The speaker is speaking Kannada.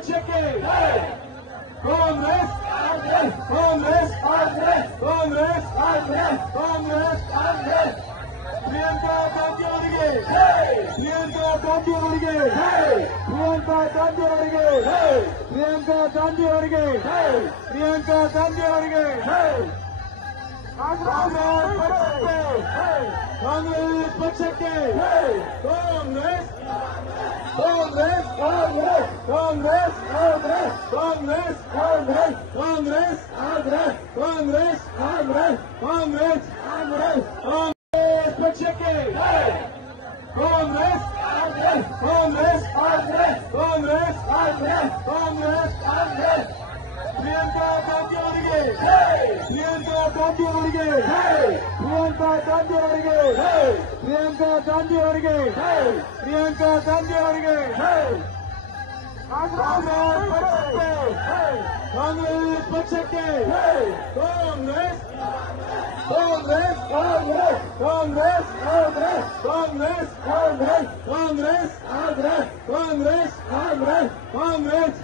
ಪಕ್ಷಕ್ಕೆ ಕಾಂಗ್ರೆಸ್ ಕಾಂಗ್ರೆಸ್ ಕಾಂಗ್ರೆಸ್ ಕಾಂಗ್ರೆಸ್ ಪ್ರಿಯಾಂಕಾ ಗಾಂಧಿ ಅವರಿಗೆ ಪ್ರಿಯಾಂಕಾ ಗಾಂಧಿ ಅವರಿಗೆ ಪ್ರಿಯಾಂಕಾ ಗಾಂಧಿ ಅವರಿಗೆ ಪ್ರಿಯಾಂಕಾ ಗಾಂಧಿ ಅವರಿಗೆ ಪ್ರಿಯಾಂಕಾ ಗಾಂಧಿ ಅವರಿಗೆ ಕಾಂಗ್ರೆಸ್ ಪಕ್ಷಕ್ಕೆ ಕಾಂಗ್ರೆಸ್ ಕಾಂಗ್ರೆಸ್ ಕಾಂಗ್ರೆಸ್ ಕಾಂಗ್ರೆಸ್ ಕಾಂಗ್ರೆಸ್ ಕಾಂಗ್ರೆಸ್ ಕಾಂಗ್ರೆಸ್ ಕಾಂಗ್ರೆಸ್ ಕಾಂಗ್ರೆಸ್ ಪಕ್ಷಕ್ಕೆ ಕಾಂಗ್ರೆಸ್ ಕಾಂಗ್ರೆಸ್ ಕಾಂಗ್ರೆಸ್ ಕಾಂಗ್ರೆಸ್ ಪ್ರಿಯಾಂಕಾ ಗಾಂಧಿ ಅವರಿಗೆ ಪ್ರಿಯಾಂಕಾ ಗಾಂಧಿ ಅವರಿಗೆ ಪ್ರಿಯಾಂಕಾ ಗಾಂಧಿ ಅವರಿಗೆ ಪ್ರಿಯಾಂಕಾ ಗಾಂಧಿ ಅವರಿಗೆ ಪ್ರಿಯಾಂಕಾ ಗಾಂಧಿ ಅವರಿಗೆ ಕಾಂಗ್ರೆಸ್ ಪಕ್ಷಕ್ಕೆ ಕಾಂಗ್ರೆಸ್ ಕಾಂಗ್ರೆಸ್ ಕಾಂಗ್ರೆಸ್ ಕಾಂಗ್ರೆಸ್ ಕಾಂಗ್ರೆಸ್ ಕಾಂಗ್ರೆಸ್ ಕಾಂಗ್ರೆಸ್ ಕಾಂಗ್ರೆಸ್ ಕಾಂಗ್ರೆಸ್